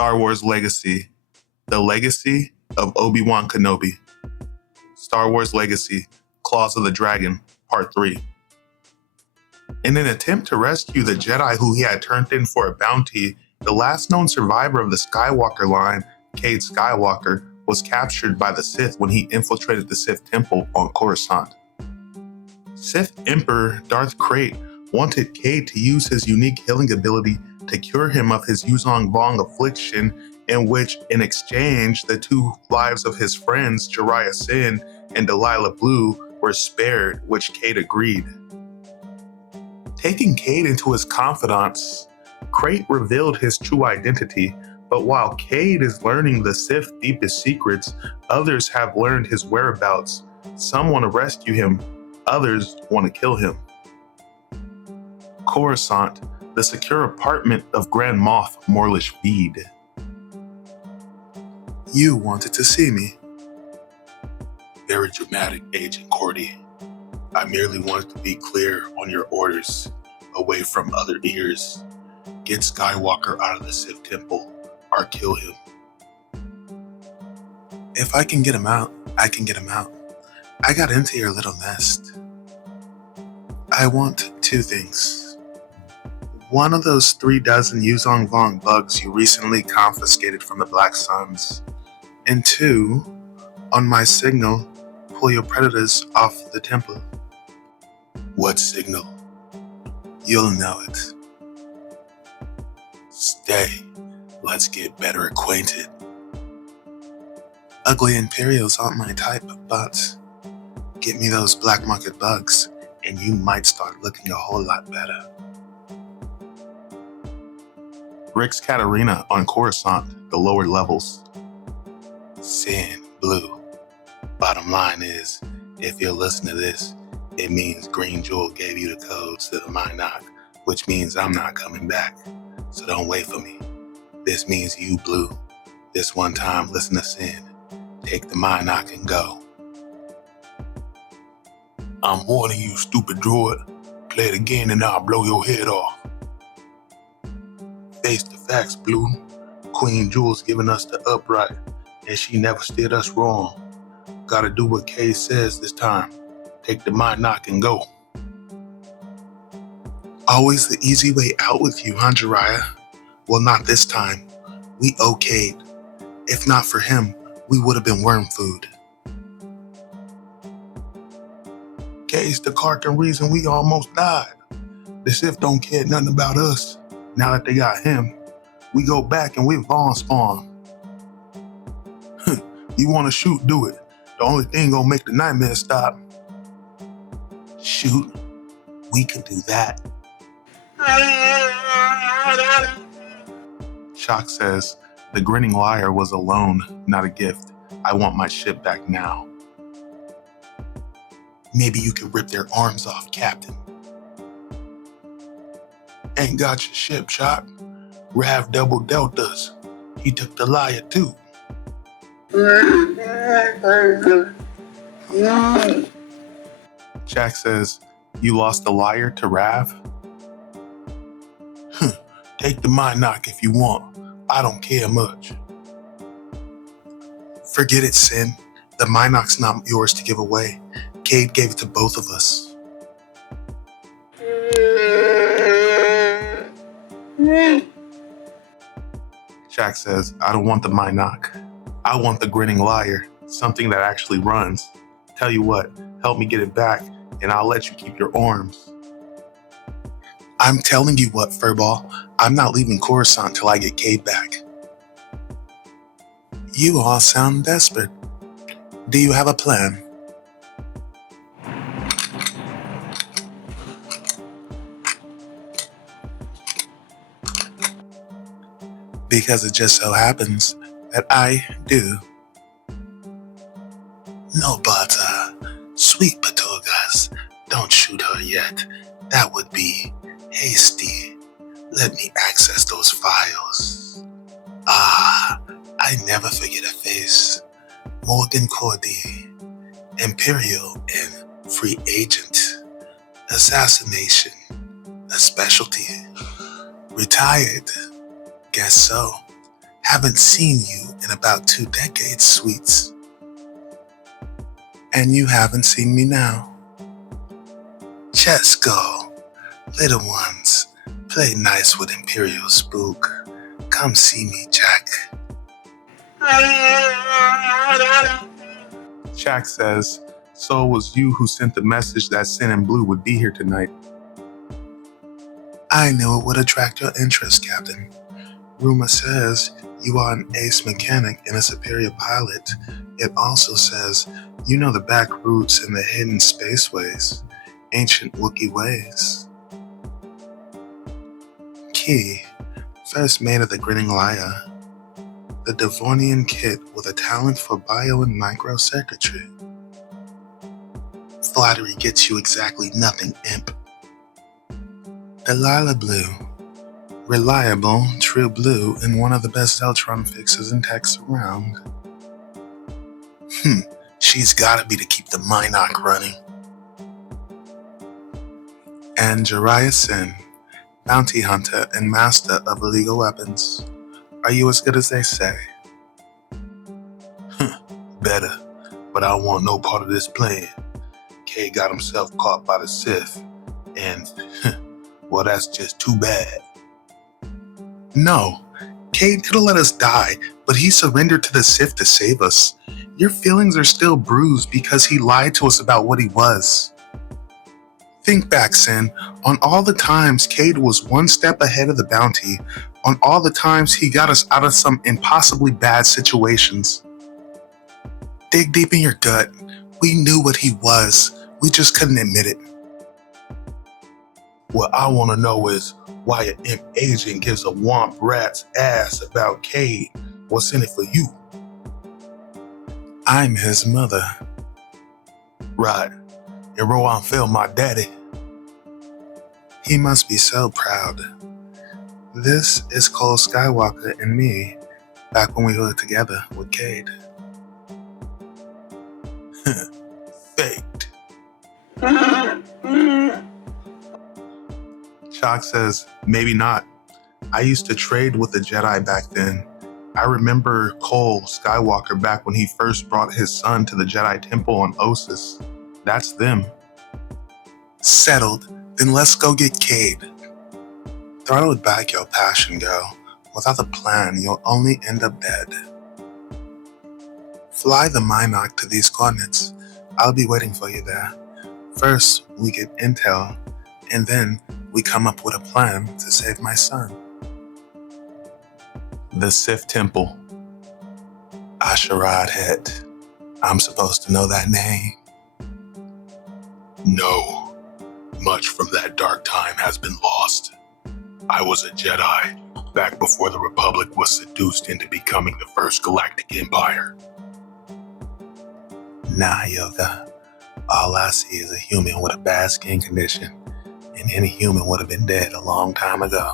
Star Wars Legacy, The Legacy of Obi-Wan Kenobi. Star Wars Legacy, Claws of the Dragon, Part 3. In an attempt to rescue the Jedi who he had turned in for a bounty, the last known survivor of the Skywalker line, Cade Skywalker, was captured by the Sith when he infiltrated the Sith Temple on Coruscant. Sith Emperor Darth Krayt wanted Cade to use his unique healing ability to cure him of his Yuzong Vong affliction, in which, in exchange, the two lives of his friends, Jariah Sin and Delilah Blue, were spared, which Cade agreed. Taking Cade into his confidence, Krayt revealed his true identity, but while Cade is learning the Sith's deepest secrets, others have learned his whereabouts. Some want to rescue him, others want to kill him. Coruscant, the secure apartment of Grand Moff Morlish Veed. You wanted to see me. Very dramatic, Agent Cordy. I merely wanted to be clear on your orders, away from other ears. Get Skywalker out of the Sith Temple, or kill him. If I can get him out, I can get him out. I got into your little nest. I want two things. One of those 36 Yuzong Vong bugs you recently confiscated from the Black Suns. And two, on my signal, pull your predators off the temple. What signal? You'll know it. Stay. Let's get better acquainted. Ugly Imperials aren't my type, but get me those black market bugs, and you might start looking a whole lot better. Rix Katarina on Coruscant, the lower levels. Sin, Blue. Bottom line is, if you're listening to this, it means Green Jewel gave you the codes to the Mynock, which means I'm not coming back. So don't wait for me. This means you, Blue. This one time, listen to Sin. Take the Mynock and go. I'm warning you, stupid droid. Play it again and I'll blow your head off. Face the facts, Blue. Queen Jewel's giving us the upright, and she never steered us wrong. Gotta do what Kay says this time. Take the Mynock and go. Always the easy way out with you, huh, Jariah? Well, not this time. We okayed. If not for him, we would have been worm food. Kay's the Karkin reason we almost died. The Sith don't care nothing about us. Now that they got him, we go back and we're Vaughn spawn. You want to shoot, do it. The only thing gonna make the nightmare stop. Shoot, we can do that. Shock says, the grinning liar was a loan, not a gift. I want my ship back now. Maybe you could rip their arms off, Captain. Ain't got your ship, Shock. Rav double deltas. He took the liar too. Jack says, you lost the liar to Rav? Take the Mynock if you want. I don't care much. Forget it, Sin. The Mynock's not yours to give away. Cade gave it to both of us. Jack says, I don't want the Mynock. I want the grinning liar, something that actually runs. Tell you what, help me get it back, and I'll let you keep your arms. I'm telling you what, Furball, I'm not leaving Coruscant till I get Cade back. You all sound desperate. Do you have a plan? Because it just so happens that I do. No, but, sweet Patogas, don't shoot her yet. That would be hasty. Let me access those files. I never forget a face. Morgan Cordy, Imperial and Free Agent. Assassination, a specialty. Retired. Guess so. Haven't seen you in about 2 decades, sweets. And you haven't seen me now. Chess go, little ones, play nice with Imperial Spook. Come see me, Jack. Jack says, so it was you who sent the message that Sin and Blue would be here tonight. I knew it would attract your interest, Captain. Rumor says you are an ace mechanic and a superior pilot. It also says you know the back routes and the hidden spaceways, ancient Wookiee ways. Key, first mate of the Grinning Liar, the Devonian kid with a talent for bio and microcircuitry. Flattery gets you exactly nothing, imp. Delilah Blue, reliable, true blue, and one of the best Zeltron fixes and techs around. She's gotta be to keep the Minoc running. And Jariah Sin, bounty hunter and master of illegal weapons. Are you as good as they say? Better, but I don't want no part of this plan. Kay got himself caught by the Sith, and, well, that's just too bad. No, Cade could have let us die, but he surrendered to the Sith to save us. Your feelings are still bruised because he lied to us about what he was. Think back, Sin, on all the times Cade was one step ahead of the bounty, on all the times he got us out of some impossibly bad situations. Dig deep in your gut. We knew what he was. We just couldn't admit it. What I want to know is why an imp agent gives a womp rat's ass about Cade. What's in it for you? I'm his mother. Right. And Rowan failed my daddy. He must be so proud. This is Cole Skywalker and me, back when we were together with Cade. Faked. Chalk says, maybe not. I used to trade with the Jedi back then. I remember Cole Skywalker back when he first brought his son to the Jedi Temple on Ossus. That's them. Settled. Then let's go get Cade. Throttle back your passion, girl. Without a plan, you'll only end up dead. Fly the Minoc to these coordinates. I'll be waiting for you there. First, we get intel, and then we come up with a plan to save my son. The Sith Temple. Asherad Het. I'm supposed to know that name. No. Much from that dark time has been lost. I was a Jedi back before the Republic was seduced into becoming the first galactic empire. Nah, Yoda. All I see is a human with a bad skin condition, and any human would have been dead a long time ago.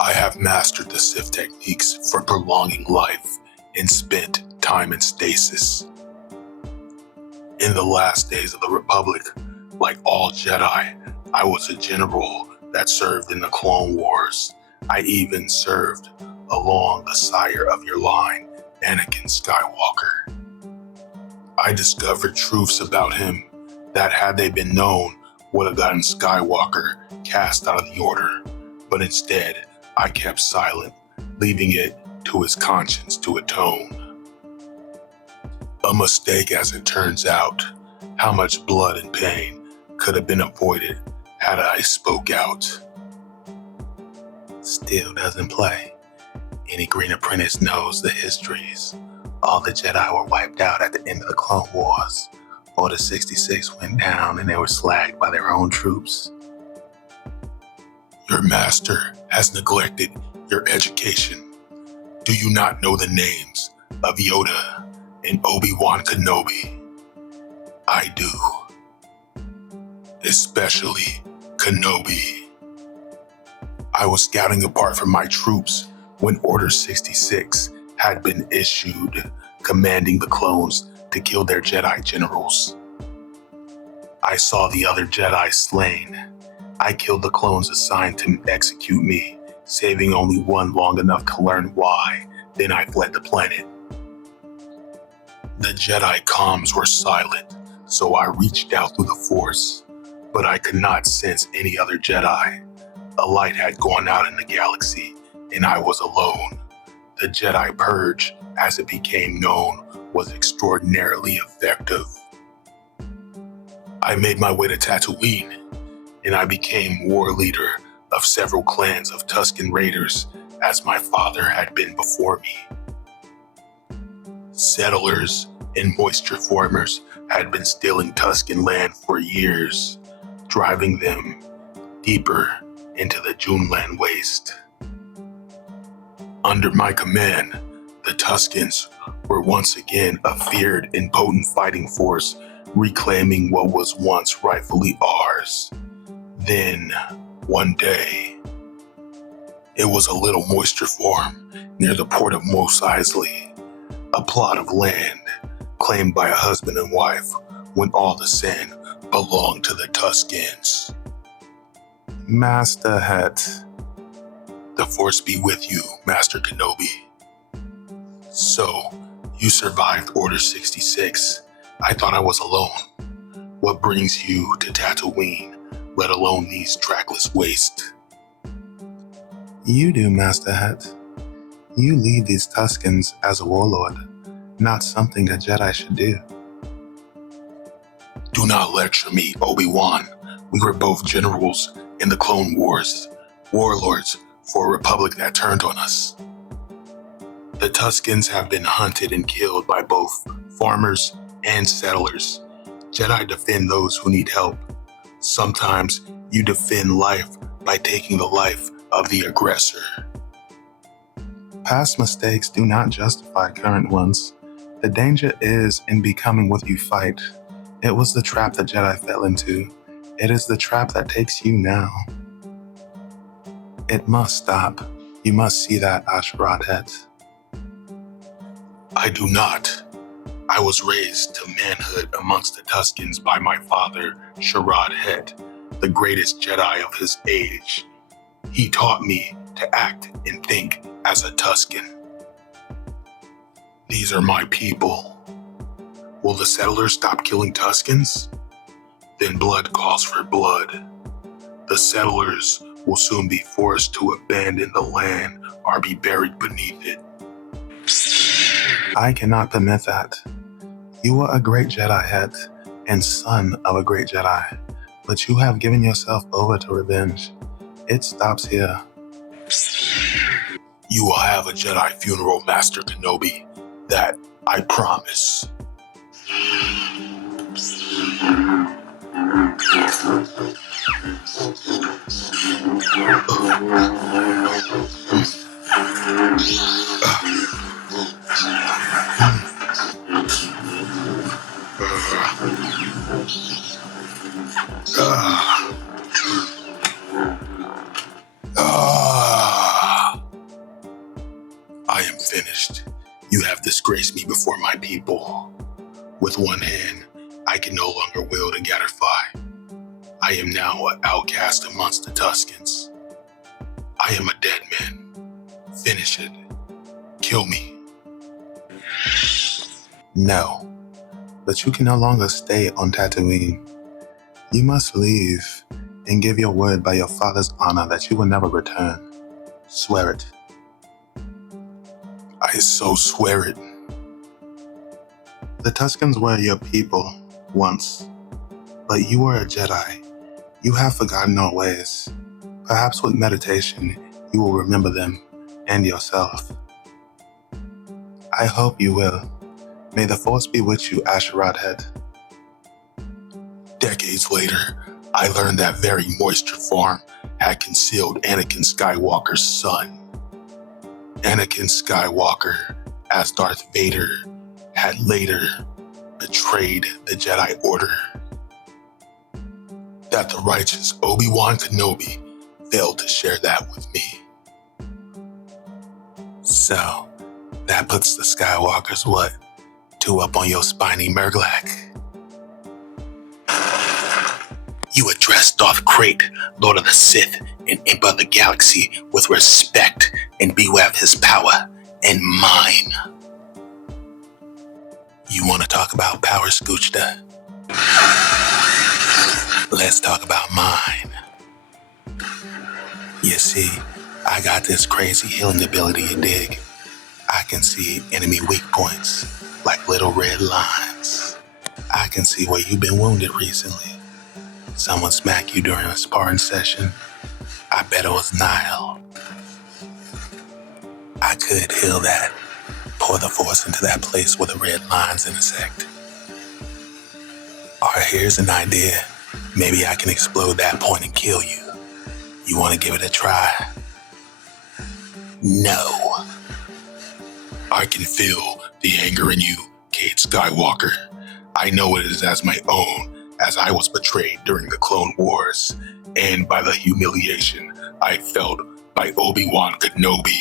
I have mastered the Sith techniques for prolonging life and spent time in stasis. In the last days of the Republic, like all Jedi, I was a general that served in the Clone Wars. I even served along the sire of your line, Anakin Skywalker. I discovered truths about him that, had they been known, would have gotten Skywalker cast out of the Order, but instead, I kept silent, leaving it to his conscience to atone. A mistake, as it turns out. How much blood and pain could have been avoided had I spoke out. Still doesn't play. Any Green Apprentice knows the histories. All the Jedi were wiped out at the end of the Clone Wars. Order 66 went down and they were slagged by their own troops. Your master has neglected your education. Do you not know the names of Yoda and Obi-Wan Kenobi? I do. Especially Kenobi. I was scouting apart from my troops when Order 66 had been issued, commanding the clones to kill their Jedi generals. I saw the other Jedi slain. I killed the clones assigned to execute me saving only one long enough to learn why. Then I fled the planet. The Jedi comms were silent, so I reached out through the Force, but I could not sense any other Jedi. A light had gone out in the galaxy, and I was alone. The Jedi Purge, as it became known, was extraordinarily effective. I made my way to Tatooine, and I became war leader of several clans of Tusken Raiders, as my father had been before me. Settlers and moisture formers had been stealing Tusken land for years, driving them deeper into the Juneland waste. Under my command, the Tuskens were once again a feared and potent fighting force, reclaiming what was once rightfully ours. Then, one day, it was a little moisture farm near the port of Mos Eisley, a plot of land claimed by a husband and wife when all the sand belonged to the Tuskens. Master Het. The Force be with you, Master Kenobi. So, you survived Order 66. I thought I was alone. What brings you to Tatooine, let alone these trackless wastes? You do, Master Het. You lead these Tuskens as a warlord, not something a Jedi should do. Do not lecture me, Obi-Wan. We were both generals in the Clone Wars, warlords for a republic that turned on us. The Tuskens have been hunted and killed by both farmers and settlers. Jedi defend those who need help. Sometimes you defend life by taking the life of the aggressor. Past mistakes do not justify current ones. The danger is in becoming what you fight. It was the trap that Jedi fell into. It is the trap that takes you now. It must stop. You must see that, Ashrad Het. I do not. I was raised to manhood amongst the Tuskens by my father, Sharad Het, the greatest Jedi of his age. He taught me to act and think as a Tusken. These are my people. Will the settlers stop killing Tuskens? Then blood calls for blood. The settlers will soon be forced to abandon the land or be buried beneath it. I cannot permit that. You are a great Jedi, Het, and son of a great Jedi, but you have given yourself over to revenge. It stops here. You will have a Jedi funeral, Master Kenobi. That I promise. I am finished. You have disgraced me before my people. With one hand, I can no longer wield a gather fire. I am now an outcast amongst the Tuskens. I am a dead man. Finish it. Kill me. No, but you can no longer stay on Tatooine. You must leave and give your word by your father's honor that you will never return. Swear it. I so swear it. The Tuskens were your people once, but you were a Jedi. You have forgotten our ways. Perhaps with meditation, you will remember them and yourself. I hope you will. May the Force be with you, Ashrad Het. Decades later, I learned that very moisture farm had concealed Anakin Skywalker's son. Anakin Skywalker, as Darth Vader, had later betrayed the Jedi Order. That the righteous Obi-Wan Kenobi failed to share that with me. So, that puts the Skywalkers, what, 2 up on your spiny Murglak? You address Darth Krayt, Lord of the Sith, and enter the galaxy with respect and beware of his power and mine. You want to talk about power, Scoochta? Let's talk about mine. You see, I got this crazy healing ability, you dig? I can see enemy weak points, like little red lines. I can see where you've been wounded recently. Someone smacked you during a sparring session. I bet it was Nile. I could heal that. Pour the force into that place where the red lines intersect. Or here's an idea. Maybe I can explode that point and kill you. You want to give it a try? No. I can feel the anger in you, Cade Skywalker. I know it is as my own, as I was betrayed during the Clone Wars, and by the humiliation I felt by Obi-Wan Kenobi.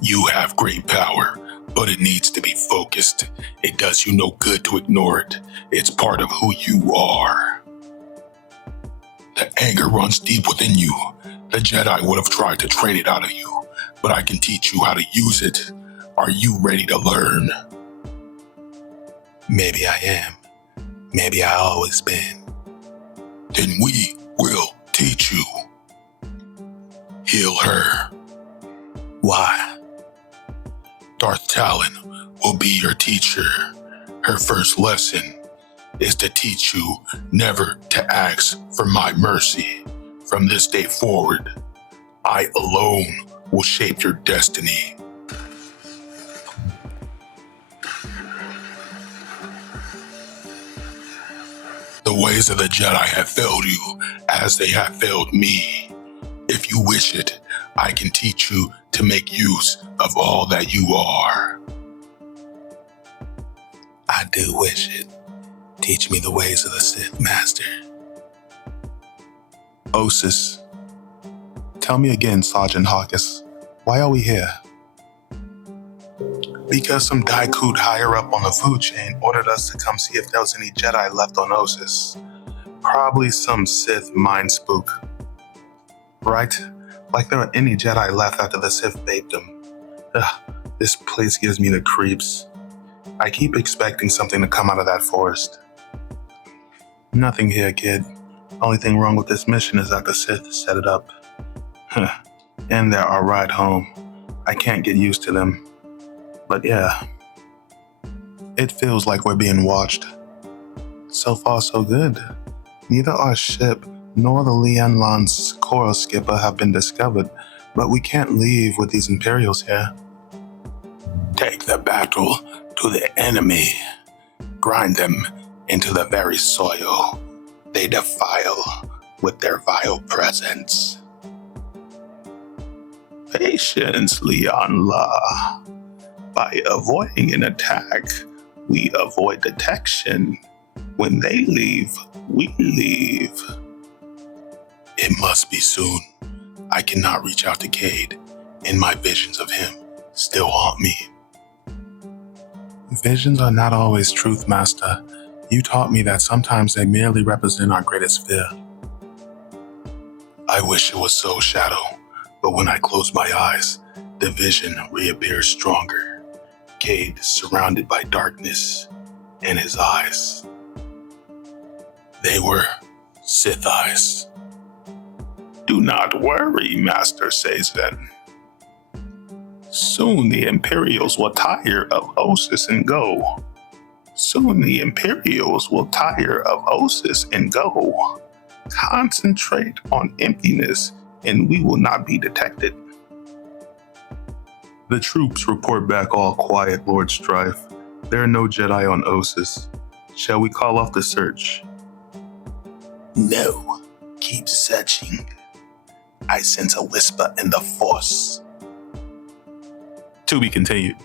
You have great power, but it needs to be focused. It does you no good to ignore it. It's part of who you are. The anger runs deep within you. The Jedi would have tried to train it out of you, but I can teach you how to use it. Are you ready to learn? Maybe I am. Maybe I always been. Then we will teach you. Heal her. Why? Darth Talon will be your teacher. Her first lesson is to teach you never to ask for my mercy. From this day forward, I alone will shape your destiny. The ways of the Jedi have failed you as they have failed me. If you wish it, I can teach you to make use of all that you are. I do wish it. Teach me the ways of the Sith Master. Osis. Tell me again, Sergeant Hawkins, why are we here? Because some Daikut higher up on the food chain ordered us to come see if there was any Jedi left on Osis. Probably some Sith mind spook. Right? Like there were any Jedi left after the Sith vaped them. Ugh, this place gives me the creeps. I keep expecting something to come out of that forest. Nothing here, kid. Only thing wrong with this mission is that the Sith set it up. And they're our ride home. I can't get used to them. But yeah, it feels like we're being watched. So far, so good. Neither our ship nor the Lian Lan's coral skipper have been discovered, but we can't leave with these Imperials here. Take the battle to the enemy. Grind them into the very soil they defile with their vile presence. Patience, Lian La. By avoiding an attack, we avoid detection. When they leave, we leave. It must be soon. I cannot reach out to Cade, and my visions of him still haunt me. Visions are not always truth, Master. You taught me that sometimes they merely represent our greatest fear. I wish it was so, Shadow, but when I close my eyes, the vision reappears stronger. Cade surrounded by darkness, and his eyes. They were Sith eyes. Do not worry, Master Sazven. Soon the Imperials will tire of Osis and go. Soon the Imperials will tire of Osis and go. Concentrate on emptiness, and we will not be detected. The troops report back all quiet, Lord Strife. There are no Jedi on Osis. Shall we call off the search? No. Keep searching. I sense a whisper in the Force. To be continued.